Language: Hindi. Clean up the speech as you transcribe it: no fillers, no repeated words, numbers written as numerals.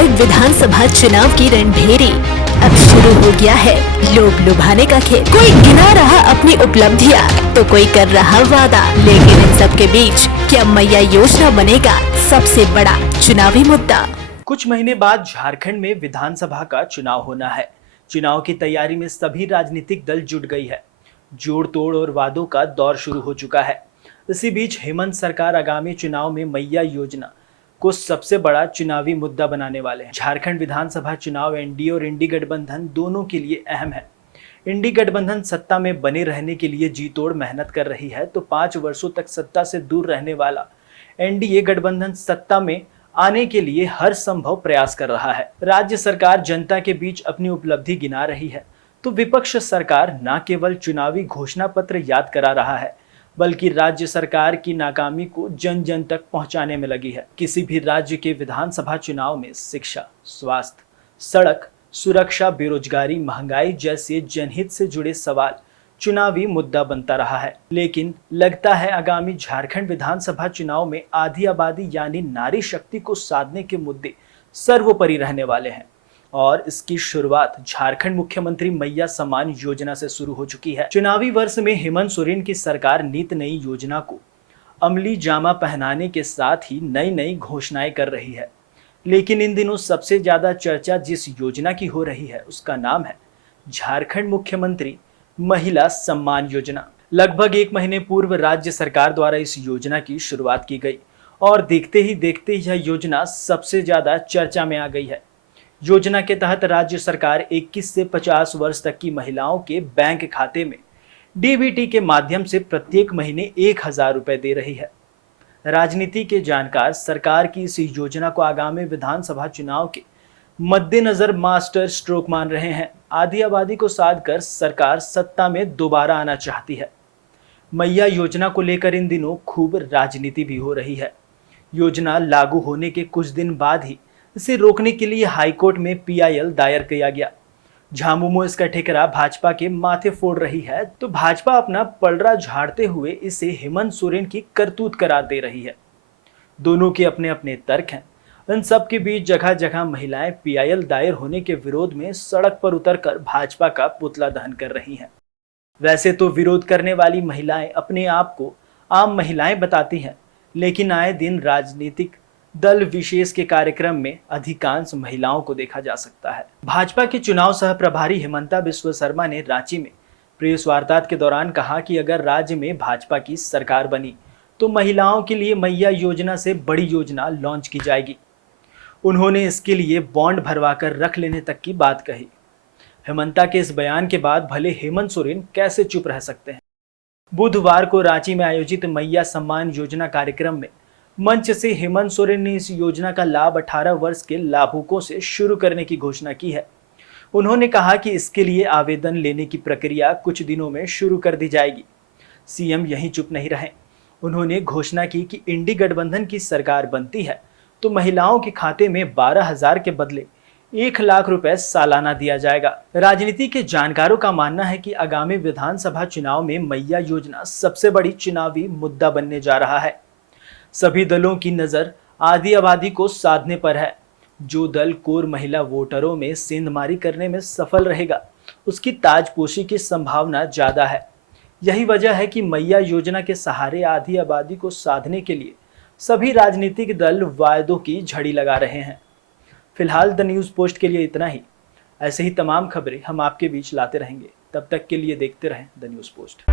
झारखंड विधानसभा चुनाव की रणभेरी अब शुरू हो गया है। लोग लुभाने का खेल, कोई गिना रहा अपनी उपलब्धियां तो कोई कर रहा वादा, लेकिन इन सब के बीच क्या मैया योजना बनेगा सबसे बड़ा चुनावी मुद्दा। कुछ महीने बाद झारखंड में विधानसभा का चुनाव होना है। चुनाव की तैयारी में सभी राजनीतिक दल जुट गई है। जोड़ तोड़ और वादों का दौर शुरू हो चुका है। इसी बीच हेमंत सरकार आगामी चुनाव में मैया योजना को सबसे बड़ा चुनावी मुद्दा बनाने वाले हैं। झारखंड विधानसभा चुनाव एनडीए और इंडी गठबंधन दोनों के लिए अहम है। इंडी गठबंधन सत्ता में बने रहने के लिए जी तोड़ मेहनत कर रही है, तो 5 वर्षों तक सत्ता से दूर रहने वाला एनडीए गठबंधन सत्ता में आने के लिए हर संभव प्रयास कर रहा है। राज्य सरकार जनता के बीच अपनी उपलब्धि गिना रही है, तो विपक्ष सरकार न केवल चुनावी घोषणा पत्र याद करा रहा है, बल्कि राज्य सरकार की नाकामी को जन जन तक पहुंचाने में लगी है। किसी भी राज्य के विधानसभा चुनाव में शिक्षा, स्वास्थ्य, सड़क, सुरक्षा, बेरोजगारी, महंगाई जैसे जनहित से जुड़े सवाल चुनावी मुद्दा बनता रहा है। लेकिन लगता है आगामी झारखंड विधानसभा चुनाव में आधी आबादी यानी नारी शक्ति को साधने के मुद्दे सर्वोपरि रहने वाले हैं, और इसकी शुरुआत झारखंड मुख्यमंत्री मैया सम्मान योजना से शुरू हो चुकी है। चुनावी वर्ष में हेमंत सोरेन की सरकार नित नई योजना को अमली जामा पहनाने के साथ ही नई नई घोषणाएं कर रही है। लेकिन इन दिनों सबसे ज्यादा चर्चा जिस योजना की हो रही है उसका नाम है झारखंड मुख्यमंत्री महिला सम्मान योजना। लगभग 1 महीने पूर्व राज्य सरकार द्वारा इस योजना की शुरुआत की गई, और देखते ही देखते यह योजना सबसे ज्यादा चर्चा में आ गई है। योजना के तहत राज्य सरकार 21 से 50 वर्ष तक की महिलाओं के बैंक खाते में डीबीटी के माध्यम से प्रत्येक महीने 1000 रुपए दे रही है। राजनीति के जानकार सरकार की इस योजना को आगामी विधानसभा चुनाव के मद्देनजर मास्टर स्ट्रोक मान रहे हैं। आधी आबादी को साध कर सरकार सत्ता में दोबारा आना चाहती है। मैया योजना को लेकर इन दिनों खूब राजनीति भी हो रही है। योजना लागू होने के कुछ दिन बाद ही इसे रोकने के लिए हाईकोर्ट में पीआईएल दायर किया गया। झामुमो इसका ठिकरा भाजपा के माथे फोड़ रही है, तो भाजपा अपना पलड़ा झाड़ते हुए इसे हेमंत सोरेन की करतूत करार दे रही है। दोनों के अपने अपने तर्क हैं। इन सब के बीच जगह जगह महिलाएं पीआईएल दायर होने के विरोध में सड़क पर उतरकर भाजपा का पुतला दहन कर रही हैं। वैसे तो विरोध करने वाली महिलाएं अपने आप को आम महिलाएं बताती हैं, लेकिन आए दिन राजनीतिक दल विशेष के कार्यक्रम में अधिकांश महिलाओं को देखा जा सकता है। भाजपा के चुनाव सह प्रभारी हेमंता बिस्वा शर्मा ने रांची में प्रेस वार्ता के दौरान कहा कि अगर राज्य में भाजपा की सरकार बनी तो महिलाओं के लिए मैया योजना से बड़ी योजना लॉन्च की जाएगी। उन्होंने इसके लिए बॉन्ड भरवा कर रख लेने तक की बात कही। हेमंता के इस बयान के बाद भले हेमंत सोरेन कैसे चुप रह सकते हैं। बुधवार को रांची में आयोजित मैया सम्मान योजना कार्यक्रम में मंच से हेमंत सोरेन ने इस योजना का लाभ 18 वर्ष के लाभुकों से शुरू करने की घोषणा की है। उन्होंने कहा कि इसके लिए आवेदन लेने की प्रक्रिया कुछ दिनों में शुरू कर दी जाएगी। सीएम यहीं चुप नहीं रहे। उन्होंने घोषणा की कि इंडी गठबंधन की सरकार बनती है तो महिलाओं के खाते में 12,000 के बदले 1 लाख रुपए सालाना दिया जाएगा। राजनीति के जानकारों का मानना है कि आगामी विधानसभा चुनाव में मैया योजना सबसे बड़ी चुनावी मुद्दा बनने जा रहा है। सभी दलों की नजर आधी आबादी को साधने पर है। जो दल कोर महिला वोटरों में सेंधमारी करने में सफल रहेगा उसकी ताजपोशी की संभावना ज्यादा है। यही वजह है कि मैया योजना के सहारे आधी आबादी को साधने के लिए सभी राजनीतिक दल वायदों की झड़ी लगा रहे हैं। फिलहाल द न्यूज़ पोस्ट के लिए इतना ही। ऐसे ही तमाम खबरें हम आपके बीच लाते रहेंगे। तब तक के लिए देखते रहें द न्यूज़ पोस्ट।